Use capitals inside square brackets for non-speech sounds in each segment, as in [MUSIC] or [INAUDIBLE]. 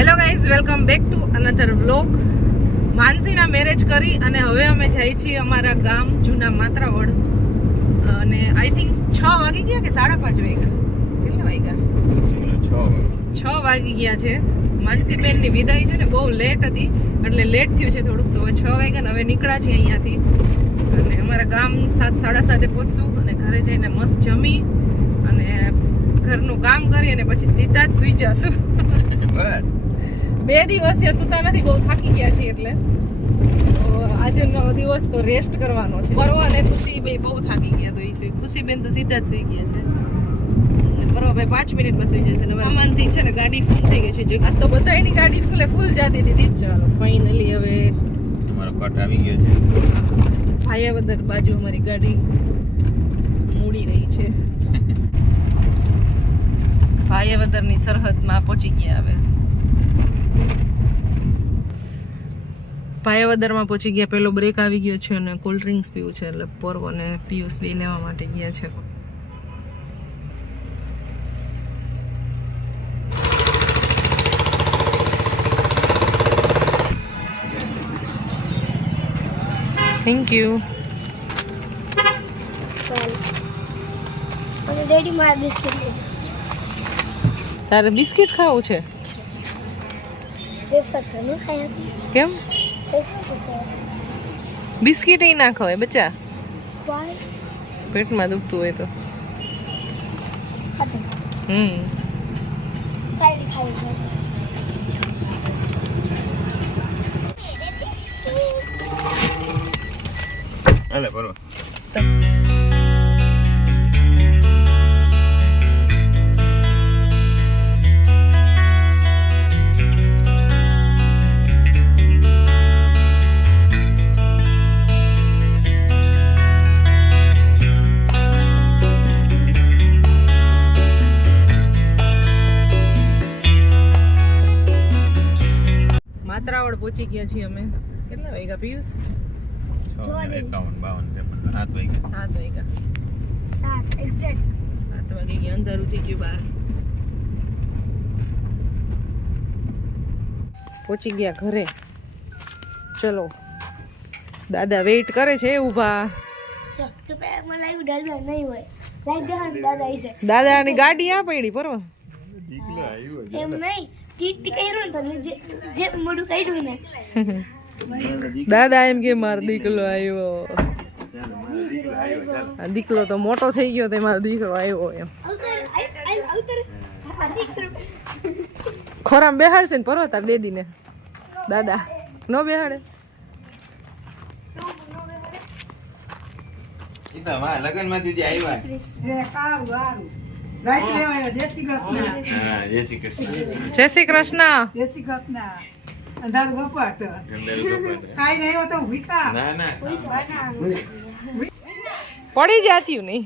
Hello guys welcome back to another vlog માનસીના marriage કરી અને હવે અમે જઈએ છીએ અમારા ગામ જૂના માત્રાવડ. અને આઈ થિંક છ વાગી ગયા કે સાડા પાંચ વાગ્યા? કેટલા વાગ્યા? છ વાગી ગયા છે. માનસીબેનની વિદાય છે ને, બહુ લેટ હતી. એટલે લેટ થયું છે થોડુંક. તો હવે છ વાગ્યા ને હવે નીકળ્યા છીએ અહીંયાથી. અને અમારા ગામ સાત, સાડા સાતે પહોંચશું અને ઘરે જઈને મસ્ત જમી અને ઘરનું કામ કરી અને પછી સીધા જ સુઈ જશું. બસ. બે દિવસ ત્યાં સુતા નથી બહુ થાકી ગયા છીએ એટલે. તો આજનો દિવસ તો રેસ્ટ કરવાનો છે. ફરવા અને ખુશી બે બહુ થાકી ગયા તો એ સુઈ ખુશી બેન તો સીધા જ સુઈ ગયા છે. અને ભાઈ પાંચ મિનિટમાં સુઈ જશે ને સામાનથી છે ને ગાડી ફૂલ થઈ ગઈ છે જે આ તો બધા એની ગાડી ફૂલે ફૂલ જાતી હતી. ચાલો ફાઇનલી હવે તમારો કટ આવી ગયો છે. ભાયાવદર બાજુ અમારી ગાડી મૂડી રહી છે. [LAUGHS] ભાયાવદરની સરહદમાં પહોંચી ગયા હવે. ભાયાવદરમાં પહોંચી ગયા. પેલો બ્રેક આવી ગયો છે અને કોલ્ડ ડ્રિંક્સ પીવું છે. એટલે પર્વ અને પિયુષ બી લેવા માટે ગયા છે. થેન્ક યુ અને ડેડી બિસ્કિટ તારે બિસ્કિટ ખાવું છે વેફર તો નહીં ખાઈ હતી કેમ? બિસ્કિટ ના ખવાય બચ્ચા. પેટમાં દુખતું હોય તો. હમ. હાલે બરોબર પહોંચી ગયા છીએ અમે. કેટલા વાગ્યા પિયુષ? એકાવન બાવન ત્રેપન સાત વાગ્યા. સાત વાગ્યા. સાત એક્ઝેક્ટ સાત વાગે ગયા અંધારું થઈ ગયું બહાર. પહોંચી ગયા ઘરે. ચલો. દાદા વેઇટ કરે છે ઊભા. દાદાની ગાડી આ પડી બરોબર એમ નહીં. ટીટ કર્યું ને તમે જે જે મોઢું કાઢ્યું ને. દાદા એમ કે મારો દીકલો આવ્યો. દીકલો તો મોટો થઈ ગયો તે મારો દીકરો આવ્યો એમ. ખોરામ બેહાડશે ને પરવા તાર ડેડીને. દાદા ન બેહાડે. ઈ તો માં લગનમાંથી જે આવ્યા. જય શ્રી કૃષ્ણ. જય શ્રી કૃષ્ણ. ના ના. પડી જાતી નહીં.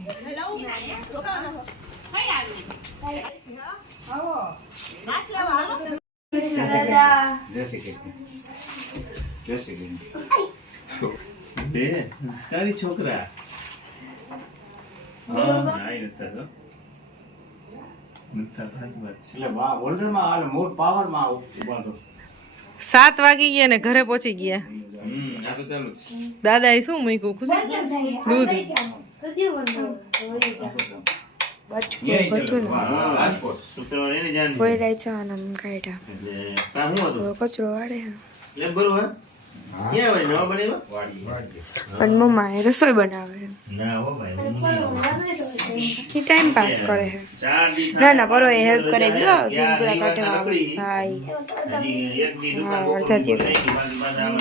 જય શ્રી કૃષ્ણ. જય શ્રી કૃષ્ણ. બે સંસ્કારી છોકરા. હા નાઈ નતા સાત વાગી ગયા ને ઘરે પહોંચી ગયા. દાદા દાદાએ શું મૂક્યું? ખુશી? દૂધ. કચરો વાળે. ક્યાં અને મમ્મા એ રસોઈ બનાવે છે ટાઈમ પાસ કરે છે ના ના પરો એ હેલ્પ કરે ગયા જીંજરા રવિવાર ભાઈ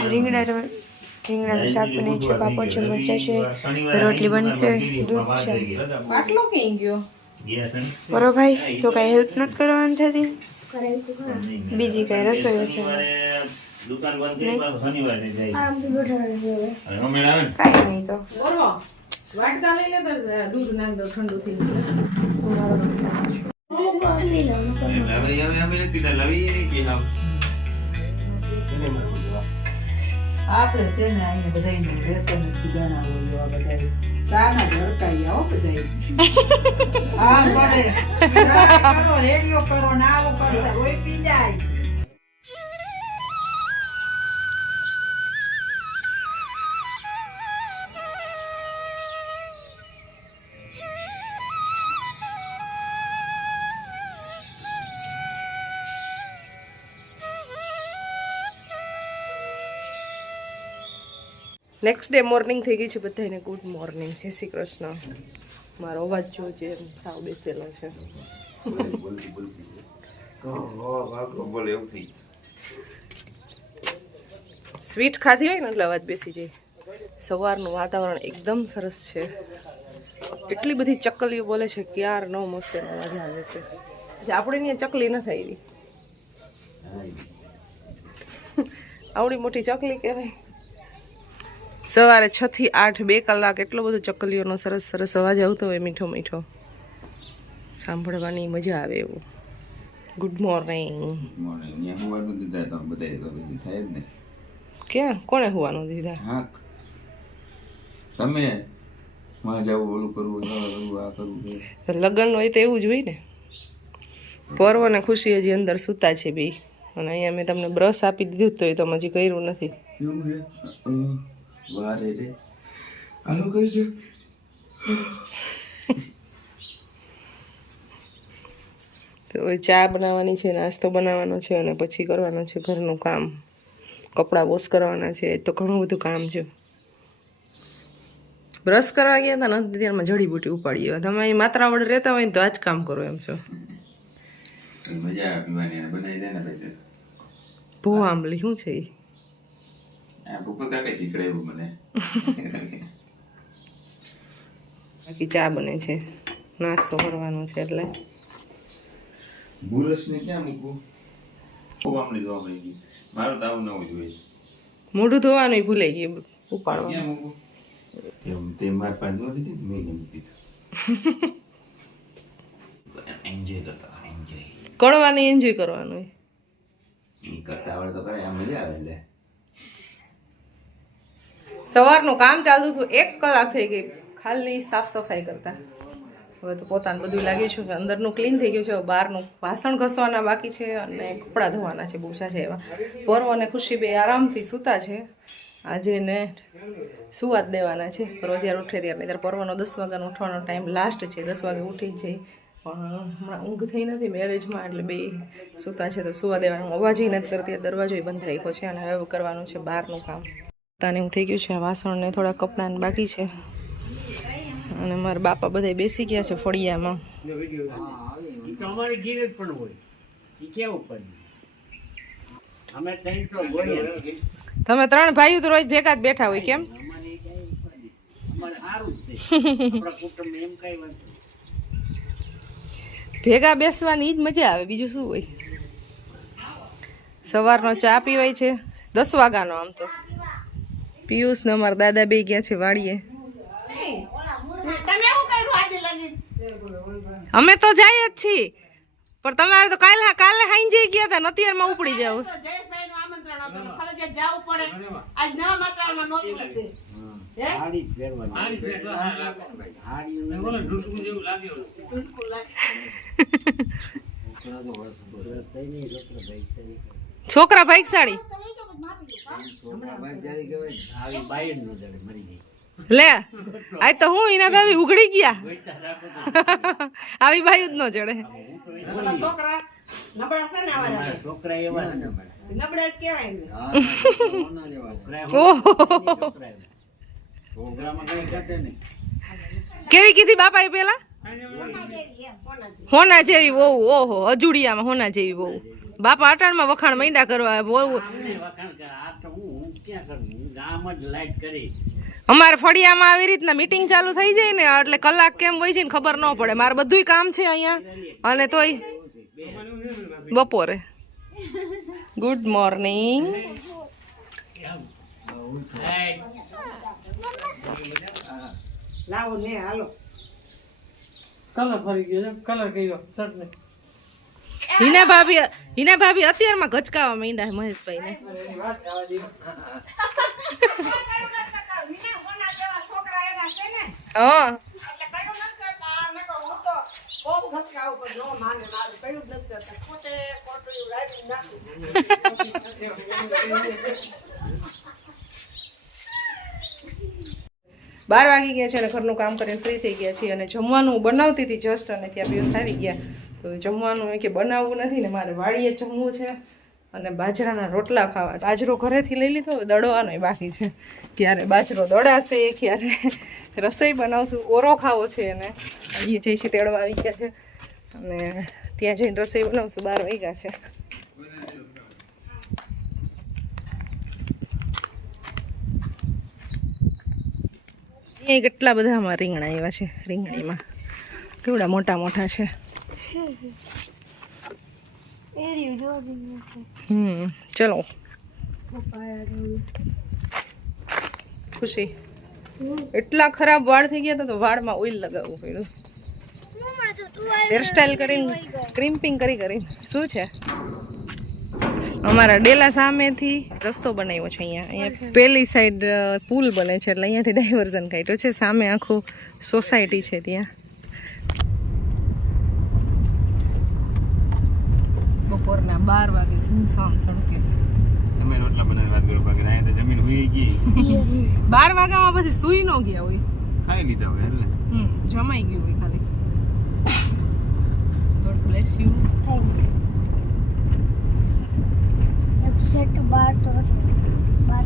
રીંગણા રીંગણાનું શાક બને છે પાપડ છે મરચા છે રોટલી બનશે દૂધ છે. થઈ ગયા. ગયો? બરો ભાઈ તો કઈ હેલ્પ નથી કરવાની થતી? બીજી કઈ રસોઈ હશે? દુકાન બંધ કરી પાછું શનિવારે જાય. આરામથી બેઠા રહેજો હવે. હમણાં આવે ને? કાઈ નહીં તો. બોલો વાટકા લઈ તો દૂધ નાખ દો ઠંડુ થઈ આપણે તેને અહીંયા બધાયને વ્યસન સુધાના હોય. ચાના જ હડકાઈ આવો બધાય. આમ [LAUGHS] કરે. [LAUGHS] રેડિયો કરો ના આવો કરો હોય પી જાય. નેક્સ્ટ ડે મોર્નિંગ થઈ ગઈ છે બધાને ગુડ મોર્નિંગ જય શ્રી કૃષ્ણ. મારો અવાજ જોજે એમ સાવ બેસેલો છે. સ્વીટ ખાધી હોય ને એટલે અવાજ બેસી જાય. સવારનું વાતાવરણ એકદમ સરસ છે. એટલી બધી ચકલીઓ બોલે છે ક્યાર નો મસ્ત એનો અવાજ આવે છે. આપણે અહીંયા ચકલી નથી આવી. આવડી મોટી ચકલી કહેવાય. સવારે છ થી આઠ બે કલાક એટલો બધો ચકલીઓનો સરસ સરસ અવાજ આવતો હોય મીઠો મીઠો. સાંભળવાની મજા આવે એવું. ગુડ મોર્નિંગ ક્યાં? કોણે હોવાનું દીધા? તમે જવું ઓલું કરવું આ કરવું લગ્ન હોય તો એવું જ હોય ને. પર્વ ને ખુશી હજી અંદર સૂતા છે બે. અને અહીંયા મેં તમને બ્રશ આપી દીધું તો એ તો હજી કર્યું નથી. વારે રે. કઈ દે. તો ચા બનાવવાની છે નાસ્તો બનાવવાનો છે અને પછી કરવાનો છે ઘરનું કામ. કપડાં વોશ કરવાના છે તો ઘણું બધું કામ છે. બ્રશ કરવા ગયા હતા ને ત્યારમાં જડીબુટી ઉપાડી ગયા તમે અહીં માત્રા વડે રહેતા હોય તો આ જ કામ કરો એમ છો. મજા આવે બનાવી દે ને પછી. ભૂ આંબલી શું છે એ મને. બાકી ચા બને છે. નાસ્તો કરવાનો છે એટલે. બુરસ ને ક્યાં મૂકવું? ખૂબ આમલી જોવા મળી ગઈ મારું તો આવું નવું જોઈએ મોઢું ધોવાનું ભૂલાઈ ગયું. ઉપાડવાનું. ક્યાં મૂકવું? એવું તે માર પાસે ન દીધી મેં મૂકી એન્જોય કરતા એન્જોય કડવાની એન્જોય કરવાનું એ કરતા આવડે તો કરે મજા આવે એટલે. સવારનું કામ ચાલતું હતું, એક કલાક થઈ ગઈ. ખાલી સાફ સફાઈ કરતા. હવે તો પોતાનું બધું લાગી છે અંદરનું ક્લીન થઈ ગયું છે બહારનું વાસણ ઘસવાના બાકી છે અને કપડાં ધોવાના છે બૂછા છે એવા. પર્વ અને ખુશી બે આરામથી સૂતા છે. આજે ને સુવાત દેવાના છે. પર્વ જ્યારે ઉઠે ત્યારે નહીં ત્યારે પર્વનો દસ વાગ્યાનો ઉઠવાનો ટાઈમ લાસ્ટ છે. દસ વાગે ઉઠી જ જાય પણ હમણાં ઊંઘ થઈ નથી મેરેજમાં એટલે બે સૂતા છે તો સુવા દેવાનું. અવાજ નથી કરતી દરવાજો બંધ રાખ્યો છે અને હવે કરવાનું છે બહારનું કામ. તાને એવું થઈ ગયું છે વાસણને થોડા કપડાને બાકી છે. અને મારા બાપા બધા બેસી ગયા છે ફળિયામાં. તમે ત્રણ ભાઈઓ તો રોજ ભેગા જ બેઠા હોય કેમ? [LAUGHS] ભેગા બેસવાની જ મજા આવે બીજું શું હોય? સવારનો ચા પીવાય છે દસ વાગ્યાનો આમ તો. પિયુષ ને અમારા દાદા બે ગયા છે વાડીએ. અમે તો જઈએ જ છીએ. પણ તમારે તો કાલે કાલે હાઈ જઈ ગયા હતા અત્યારમાં ઉપડી જાવ હાડી જ પહેરવાની હાડી [LAUGHS] છોકરા મરી ગઈ લે આય તો હું એના ભાભી ઉઘડી ગયા. આવી ભાઈ જ ન ચડે છોકરા નબળા છે ને અમારા? છોકરા એવા નબળા. જ કહેવાય ને છોકરા ઓહો છોકરા એવા. છોકરામાં કઈ ઘટે નહીં. કેવી કીધી બાપાએ પેલા? હોના જેવી વહુ ઓહો અજુડિયામાં હોના જેવી વહુ. બાપા અટાણમાં વખાણ માંડ્યા કરવા વહુ આમને વખાણ કરે. આ તો હું હું ક્યાં કરું? હું ગામ જ લાઈટ કરી. અમારે ફળિયામાં આવી રીતના મીટિંગ ચાલુ થઈ જાય ને એટલે કલાક કેમ હોય છે ને ખબર ન પડે. મારે બધુંય કામ છે અહીંયા. અને તોય બપોરે. ગુડ મોર્નિંગ લાવો ને હાલો. હિના ભાભી હિના ભાભી અત્યારમાં ગચકાવા માંડ્યા મહેશભાઈ ને હા. બાર વાગી ગયા છે અને ઘરનું કામ કરીને ફ્રી થઈ ગયા છીએ અને જમવાનું બનાવતી હતી જસ્ટ અને ત્યાં દિવસ આવી ગયા. તો જમવાનું એ કે બનાવવું નથી ને મારે વાડીએ જમવું છે અને બાજરાના રોટલા ખાવા. બાજરો ઘરેથી લઈ લીધો દડવાનો એ બાકી છે. ક્યારે બાજરો દડાશે ક્યારે રસોઈ બનાવશું, ઓરો ખાવો છે એને. એ જઈ છે તેડવા આવી ગયા છે. અને ત્યાં જઈને રસોઈ બનાવશું, બાર વાગ્યા છે. અહીંયા કેટલા બધા આમાં રીંગણા આવ્યા છે, રીંગણીમાં. કેવડા મોટા મોટા છે. એરિયો જોવા જેવું છે હમ ચલો. ખુશી. એટલા ખરાબ વાળ થઈ ગયા તો વાળમાં ઓઇલ લગાવવું પડ્યું. હેરસ્ટાઈલ કરીને ક્રિમ્પિંગ કરી કરીને. શું છે? અમારા ડેલા સામેથી રસ્તો બનાવ્યો છે અહીંયા. અહીંયા પેલી સાઈડ પુલ બને છે એટલે અહીંયાથી ડાયવર્ઝન કાઢ્યો છે. સામે આખું સોસાયટી છે ત્યાં. બપોરના બાર વાગે સુમસામ સડકે? તમે રોટલા બનાવી વાત કરો બાકી અહીંયા તો જમીન હુઈ ગઈ. [LAUGHS] બાર વાગ્યામાં પછી સુઈ ન ગયા હોય. ખાઈ લીધા હોય એટલે. હમ જમાઈ ગયું હોય ખાલી. God bless you thank you exact બાર તો નથી. બાર